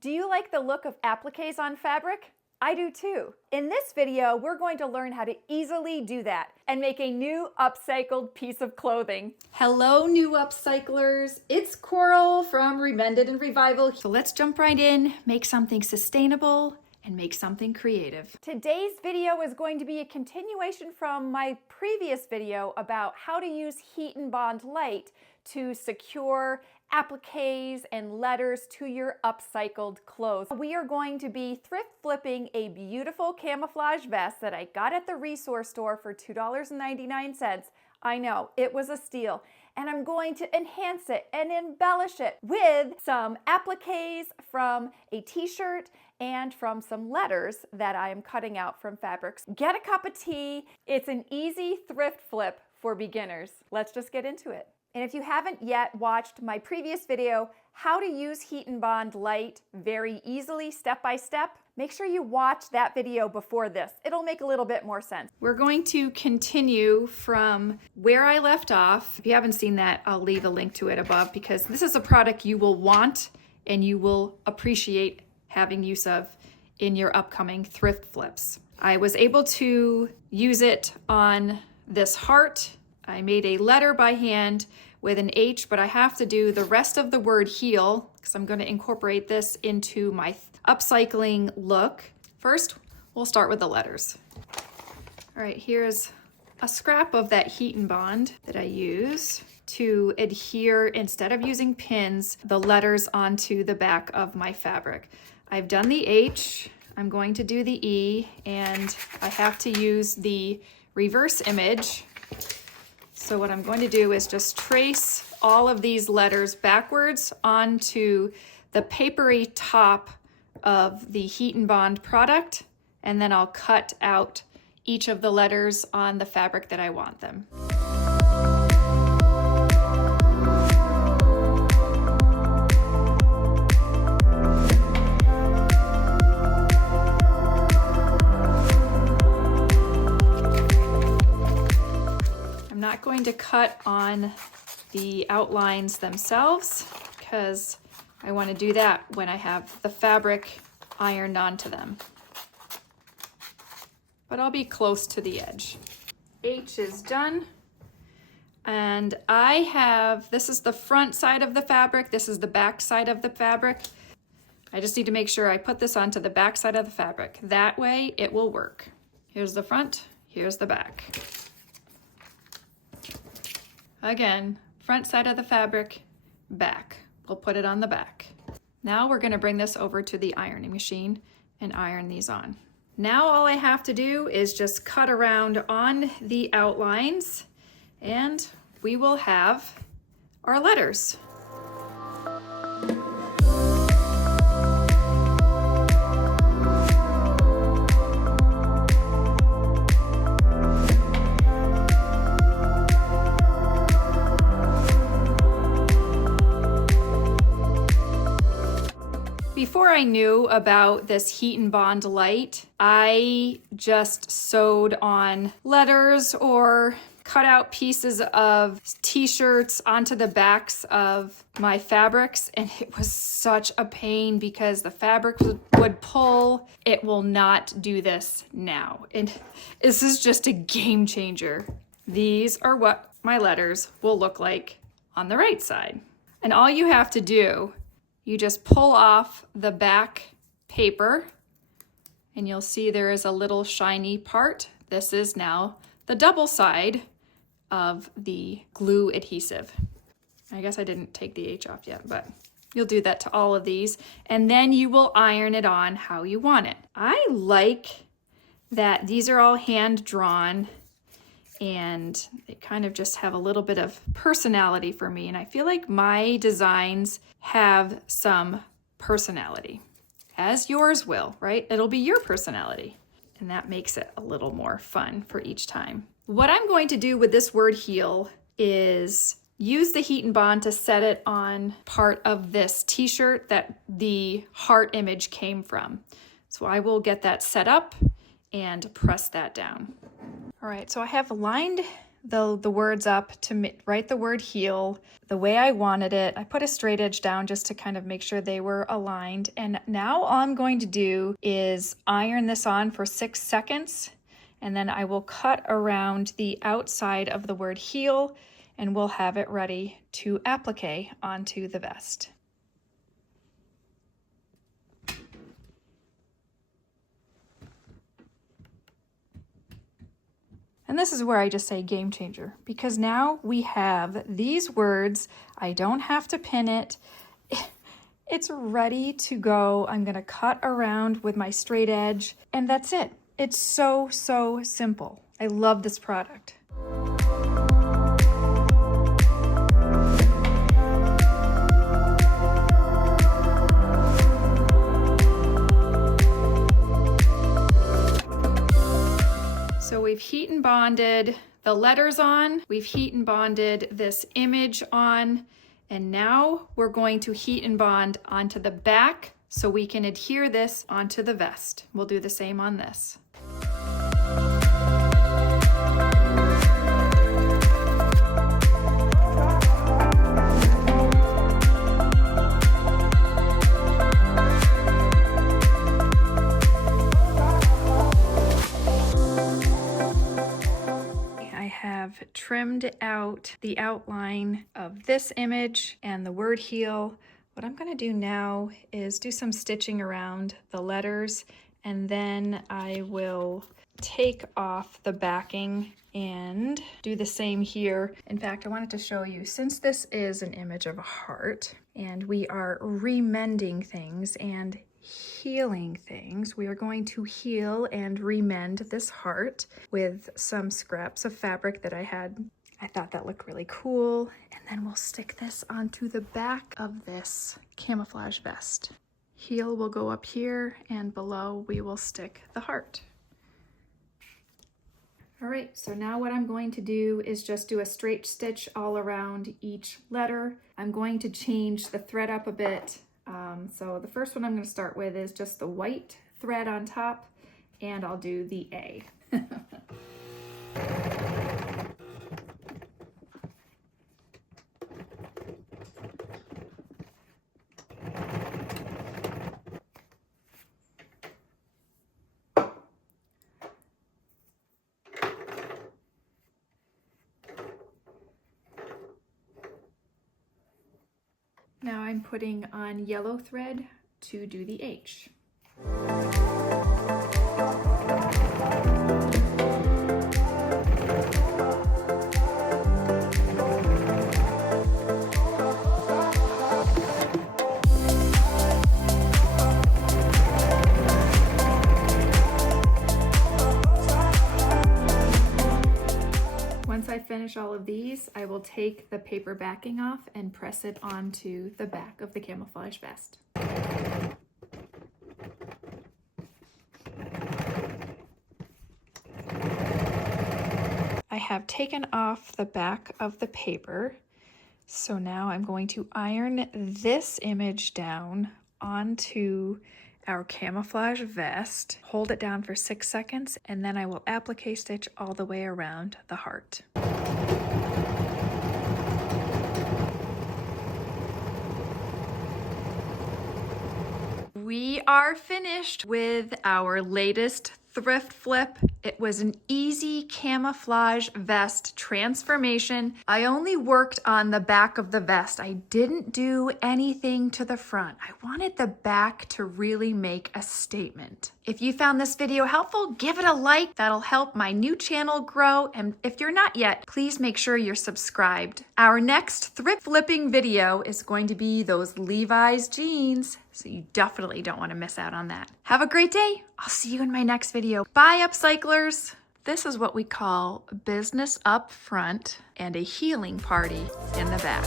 Do you like the look of appliques on fabric? I do too. In this video, we're going to learn how to easily do that and make a new upcycled piece of clothing. Hello, new upcyclers. It's Coral from ReMended Revival. So let's jump right in, make something sustainable, and make something creative. Today's video is going to be a continuation from my previous video about how to use heat and bond light to secure appliques and letters to your upcycled clothes. We are going to be thrift flipping a beautiful camouflage vest that I got at the resource store for $2.99. I know, it was a steal. And I'm going to enhance it and embellish it with some appliques from a t-shirt and from some letters that I am cutting out from fabrics. Get a cup of tea. It's an easy thrift flip for beginners. Let's just get into it. And if you haven't yet watched my previous video, how to use heat and bond light very easily, step by step, make sure you watch that video before this. It'll make a little bit more sense. We're going to continue from where I left off. If you haven't seen that, I'll leave a link to it above because this is a product you will want and you will appreciate having use of in your upcoming thrift flips. I was able to use it on this heart. I made a letter by hand with an H, but I have to do the rest of the word heel because I'm going to incorporate this into my upcycling look. First, we'll start with the letters. All right, here's a scrap of that heat and bond that I use to adhere, instead of using pins, the letters onto the back of my fabric. I've done the H, I'm going to do the E, and I have to use the reverse image. So what I'm going to do is just trace all of these letters backwards onto the papery top of the heat and bond product, and then I'll cut out each of the letters on the fabric that I want them. I'm not going to cut on the outlines themselves because I want to do that when I have the fabric ironed onto them. But I'll be close to the edge. H is done. And I have, this is the front side of the fabric, this is the back side of the fabric. I just need to make sure I put this onto the back side of the fabric. That way it will work. Here's the front, here's the back. Again, front side of the fabric, back. We'll put it on the back. Now we're going to bring this over to the ironing machine and iron these on. Now all I have to do is just cut around on the outlines and we will have our letters. Before I knew about this heat and bond light, I just sewed on letters or cut out pieces of t-shirts onto the backs of my fabrics, and it was such a pain because the fabric would pull. It will not do this now, and this is just a game changer. These are what my letters will look like on the right side. And all you have to do, you just pull off the back paper and you'll see there is a little shiny part. This is now the double side of the glue adhesive. I guess I didn't take the H off yet, but you'll do that to all of these. And then you will iron it on how you want it. I like that these are all hand drawn and they kind of just have a little bit of personality for me. And I feel like my designs have some personality, as yours will, right? It'll be your personality. And that makes it a little more fun for each time. What I'm going to do with this word heel is use the heat and bond to set it on part of this t-shirt that the heart image came from. So I will get that set up and press that down. All right, so I have lined the words up to write the word heel the way I wanted it. I put a straight edge down just to kind of make sure they were aligned. And now all I'm going to do is iron this on for 6 seconds, and then I will cut around the outside of the word heel, and we'll have it ready to applique onto the vest. And this is where I just say game changer, because now we have these words. I don't have to pin it. It's ready to go. I'm gonna cut around with my straight edge, and that's it. It's so, so simple. I love this product. So we've heat and bonded the letters on, we've heat and bonded this image on, and now we're going to heat and bond onto the back so we can adhere this onto the vest. We'll do the same on this. Trimmed out the outline of this image and the word heel. What I'm going to do now is do some stitching around the letters, and then I will take off the backing and do the same here. In fact, I wanted to show you, since this is an image of a heart and we are remending things and healing things, we are going to heal and remend this heart with some scraps of fabric that I had. I thought that looked really cool. And then we'll stick this onto the back of this camouflage vest. Heel will go up here, and below we will stick the heart. All right, so now what I'm going to do is just do a straight stitch all around each letter. I'm going to change the thread up a bit. So the first one I'm going to start with is just the white thread on top, and I'll do the A. Now I'm putting on yellow thread to do the H. Once I finish all of these, I will take the paper backing off and press it onto the back of the camouflage vest. I have taken off the back of the paper, so now I'm going to iron this image down onto our camouflage vest, hold it down for 6 seconds, and then I will applique stitch all the way around the heart. We are finished with our latest thrift flip. It was an easy camouflage vest transformation. I only worked on the back of the vest. I didn't do anything to the front. I wanted the back to really make a statement. If you found this video helpful, give it a like. That'll help my new channel grow. And if you're not yet, please make sure you're subscribed. Our next thrift flipping video is going to be those Levi's jeans, so you definitely don't want to miss out on that. Have a great day. I'll see you in my next video. Bye, upcyclers. This is what we call business up front and a healing party in the back.